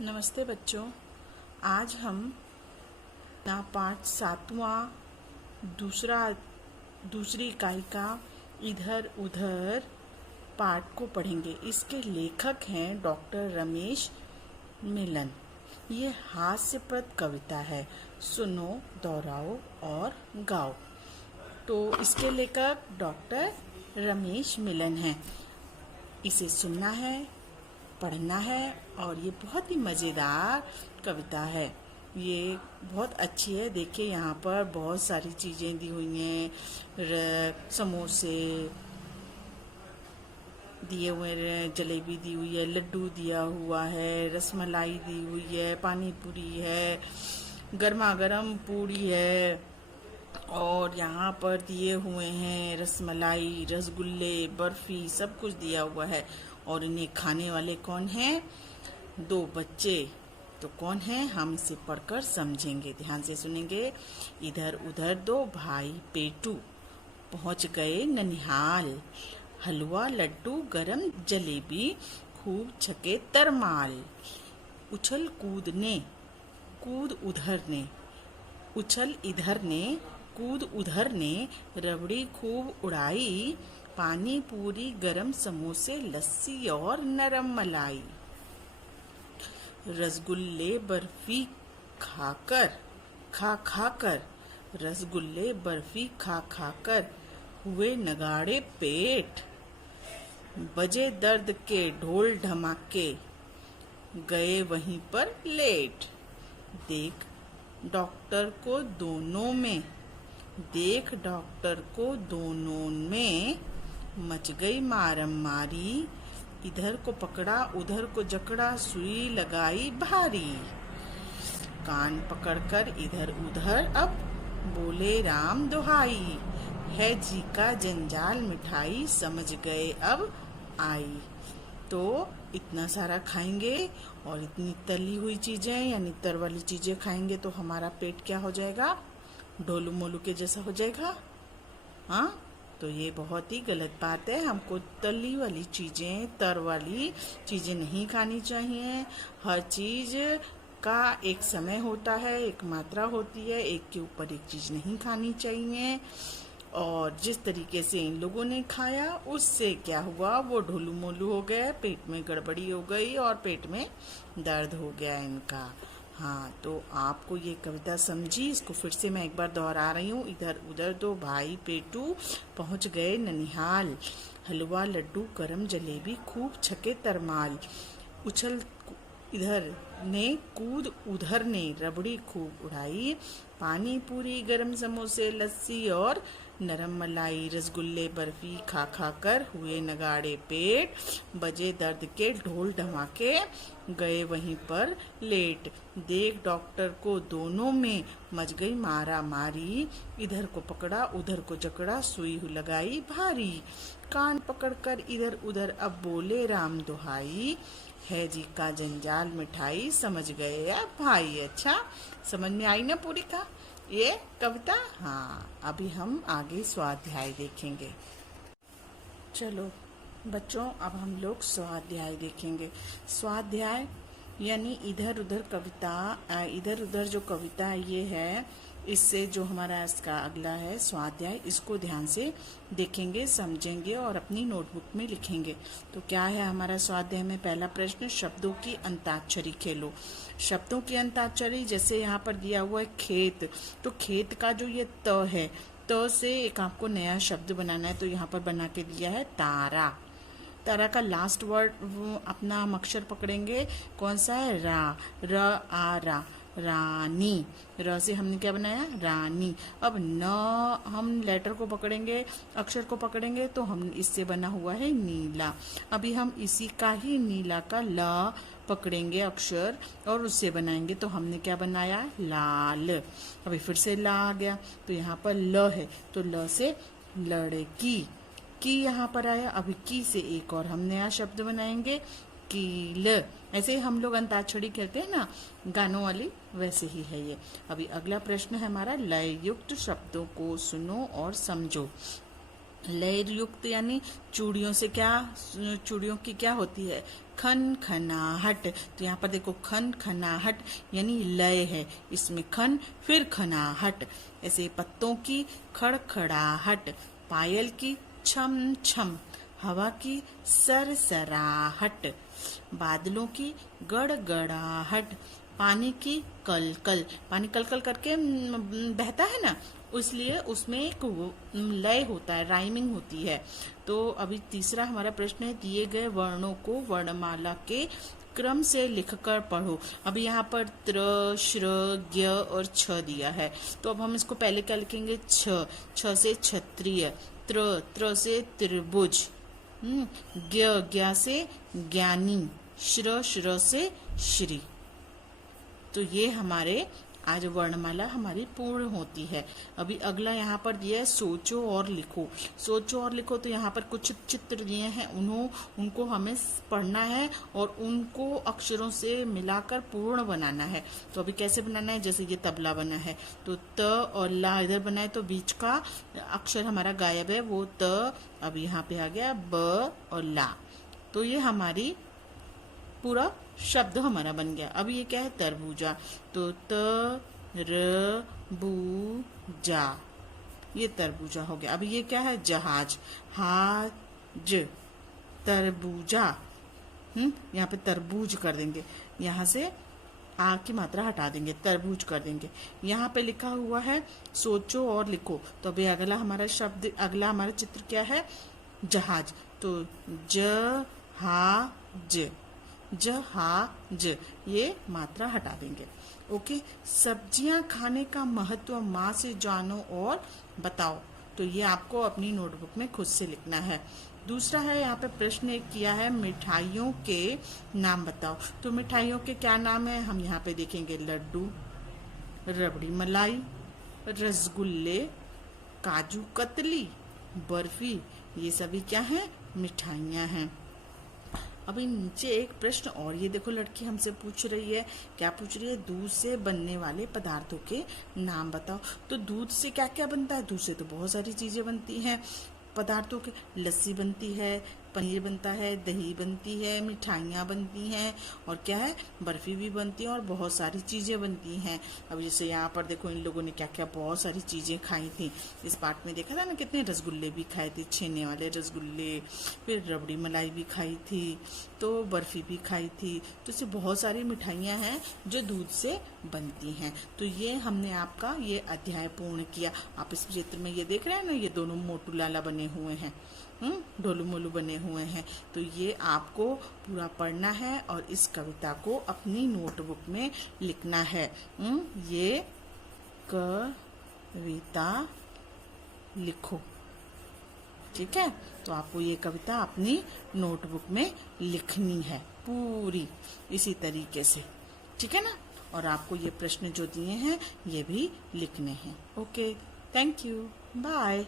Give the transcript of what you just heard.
नमस्ते बच्चों। आज हम ना पाठ 7वां दूसरी इकाई का इधर उधर पाठ को पढ़ेंगे। इसके लेखक हैं डॉक्टर रमेश मिलन। ये हास्यप्रद कविता है। सुनो, दोहराओ और गाओ। तो इसके लेखक डॉक्टर रमेश मिलन हैं। इसे सुनना है, पढ़ना है और ये बहुत ही मज़ेदार कविता है। ये बहुत अच्छी है। देखिए यहाँ पर बहुत सारी चीज़ें दी हुई हैं। समोसे दिए हुए हैं, जलेबी दी हुई है, लड्डू दिया हुआ है, रसमलाई दी हुई है, पानी पूरी है, गर्मा गर्म पूरी है और यहाँ पर दिए हुए हैं रसमलाई, रसगुल्ले, बर्फी, सब कुछ दिया हुआ है। और इन्हें खाने वाले कौन हैं? 2 बच्चे। तो कौन है? हम इसे पढ़कर समझेंगे। ध्यान से सुनेंगे। इधर उधर 2 भाई पेटू पहुंच गए ननिहाल। हलवा, लड्डू, गरम जलेबी, खूब छके तरमाल। उछल कूद ने कूद उधर ने उछल इधर ने कूद उधर ने, रबड़ी खूब उड़ाई, पानी पूरी, गरम समोसे, लस्सी और नरम मलाई। रसगुल्ले बर्फी खा खाकर रसगुल्ले बर्फी खा खाकर हुए नगाड़े पेट। बजे दर्द के ढोल ढमाके, गए वहीं पर लेट। देख डॉक्टर को दोनों में मच गई मारम मारी। इधर को पकड़ा उधर को जकड़ा, सुई लगाई भारी। कान पकड़कर इधर उधर अब बोले राम दुहाई। है जी का जंजाल मिठाई, समझ गए अब आई। तो इतना सारा खाएंगे और इतनी तली हुई चीजें यानी तर वाली चीजें खाएंगे तो हमारा पेट क्या हो जाएगा? ढोलू मोलू के जैसा हो जाएगा। हाँ, तो ये बहुत ही गलत बात है। हमको तली वाली चीजें, तर वाली चीजें नहीं खानी चाहिए। हर चीज का एक समय होता है, एक मात्रा होती है। एक के ऊपर एक चीज नहीं खानी चाहिए। और जिस तरीके से इन लोगों ने खाया उससे क्या हुआ? वो ढोलू मोलू हो गए, पेट में गड़बड़ी हो गई और पेट में दर्द हो गया इनका। हाँ, तो आपको ये कविता समझी? इसको फिर से मैं एक बार दोहरा रही हूँ। इधर उधर 2 भाई पेटू पहुँच गए ननिहाल। हलवा, लड्डू, गरम जलेबी, खूब छके तरमाल। उछल इधर ने कूद उधर ने, रबड़ी खूब उड़ाई, पानी पूरी, गरम समोसे, लस्सी और नरम मलाई। रसगुल्ले बर्फी खा खा कर हुए नगाड़े पेट। बजे दर्द के ढोल ढमाके, गए वहीं पर लेट। देख डॉक्टर को दोनों में मच गई मारा मारी। इधर को पकड़ा उधर को जकड़ा, सुई लगाई भारी। कान पकड़कर इधर उधर अब बोले राम दुहाई। है जी का जंजाल मिठाई, समझ गए अब भाई। अच्छा, समझ में आई ना पूरी का ये कविता? हाँ, अभी हम आगे स्वाध्याय देखेंगे। चलो बच्चों, अब हम लोग स्वाध्याय देखेंगे। स्वाध्याय यानी इधर उधर कविता। इधर उधर जो कविता ये है, इससे जो हमारा इसका अगला है स्वाध्याय, इसको ध्यान से देखेंगे, समझेंगे और अपनी नोटबुक में लिखेंगे। तो क्या है हमारा स्वाध्याय में? पहला प्रश्न, शब्दों की अंताक्षरी खेलो। शब्दों की अंताक्षरी, जैसे यहाँ पर दिया हुआ है खेत, तो खेत का जो ये त है, त से एक आपको नया शब्द बनाना है। तो यहाँ पर बना के दिया है तारा। तारा का लास्ट वर्ड अपना हम अक्षर पकड़ेंगे। कौन सा है? रा। र आ रा, रानी। र से हमने क्या बनाया? रानी। अब न हम लेटर को पकड़ेंगे, अक्षर को पकड़ेंगे, तो हम इससे बना हुआ है नीला। अभी हम इसी का ही नीला का ला पकड़ेंगे अक्षर और उससे बनाएंगे, तो हमने क्या बनाया? लाल। अभी फिर से ला आ गया, तो यहाँ पर ल है, तो ल से लड़की। की यहाँ पर आया, अभी की से एक और हम नया शब्द बनाएंगे, कील। ऐसे हम लोग अंताक्षरी खेलते हैं ना गानों वाली, वैसे ही है ये। अभी अगला प्रश्न है हमारा, लय युक्त शब्दों को सुनो और समझो। लय युक्त यानी चूड़ियों से क्या, चूड़ियों की क्या होती है, खन खनाहट। तो यहाँ पर देखो खन खनाहट यानी लय है, इसमें खन फिर खनाहट। ऐसे पत्तों की खड़खड़ाहट, पायल की छम छम, हवा की सरसराहट, बादलों की गड़गड़ाहट, पानी की कलकल। पानी कलकल करके बहता है ना, इसलिए उसमें एक लय होता है, राइमिंग होती है। तो अभी तीसरा हमारा प्रश्न है, दिए गए वर्णों को वर्णमाला के क्रम से लिखकर पढ़ो। अभी यहाँ पर त्र, श्र, ज्ञ और छ दिया है, तो अब हम इसको पहले क्या लिखेंगे, छ से क्षत्रिय, त्र से त्रिभुज, ज्ञ से ज्ञानी, श्र से श्री। तो ये हमारे आज वर्णमाला हमारी पूर्ण होती है। अभी अगला यहाँ पर दिया है सोचो और लिखो। सोचो और लिखो, तो यहाँ पर कुछ चित्र दिए हैं, उनको हमें पढ़ना है और उनको अक्षरों से मिलाकर पूर्ण बनाना है। तो अभी कैसे बनाना है, जैसे ये तबला बना है तो त और ला इधर बना है, तो बीच का अक्षर हमारा गायब है, वो त अब यहाँ पे आ गया ब और ला, तो ये हमारी पूरा शब्द हमारा बन गया। अब ये क्या है, तरबूजा, तो त र बू जा, ये तरबूजा हो गया। अब ये क्या है, जहाज, हाज, तरबूजा, यहाँ पे तरबूज कर देंगे, यहाँ से आ की मात्रा हटा देंगे, तरबूज कर देंगे। यहाँ पे लिखा हुआ है सोचो और लिखो, तो अभी अगला हमारा शब्द, अगला हमारा चित्र क्या है, जहाज, तो जहाज, जहाज, ये मात्रा हटा देंगे। ओके, सब्जियां खाने का महत्व माँ से जानो और बताओ, तो ये आपको अपनी नोटबुक में खुद से लिखना है। दूसरा है, यहाँ पे प्रश्न एक किया है, मिठाइयों के नाम बताओ। तो मिठाइयों के क्या नाम है, हम यहाँ पे देखेंगे, लड्डू, रबड़ी मलाई, रसगुल्ले, काजू कतली, बर्फी, ये सभी क्या है, मिठाइयाँ हैं। अभी नीचे एक प्रश्न और, ये देखो लड़की हमसे पूछ रही है, क्या पूछ रही है, दूध से बनने वाले पदार्थों के नाम बताओ। तो दूध से क्या क्या बनता है, दूध से तो बहुत सारी चीजें बनती हैं पदार्थों के, लस्सी बनती है, पनीर बनता है, दही बनती है, मिठाइयाँ बनती हैं, और क्या है, बर्फी भी बनती है, और बहुत सारी चीज़ें बनती हैं। अब जैसे यहाँ पर देखो, इन लोगों ने क्या क्या बहुत सारी चीज़ें खाई थी। इस पार्ट में देखा था ना, कितने रसगुल्ले भी खाए थे, छेने वाले रसगुल्ले, फिर रबड़ी मलाई भी खाई थी, तो बर्फी भी खाई थी। तो इससे बहुत सारी मिठाइयाँ हैं जो दूध से बनती हैं। तो ये हमने आपका ये अध्याय पूर्ण किया। आप इस चित्र में ये देख रहे हैं ना, ये दोनों मोटू लाला बने हुए हैं, ढोलू मोलू बने हुए हैं। तो ये आपको पूरा पढ़ना है और इस कविता को अपनी नोटबुक में लिखना है। ये कविता लिखो, ठीक है। तो आपको ये कविता अपनी नोटबुक में लिखनी है पूरी इसी तरीके से, ठीक है ना। और आपको ये प्रश्न जो दिए हैं ये भी लिखने हैं। Okay, thank you, bye.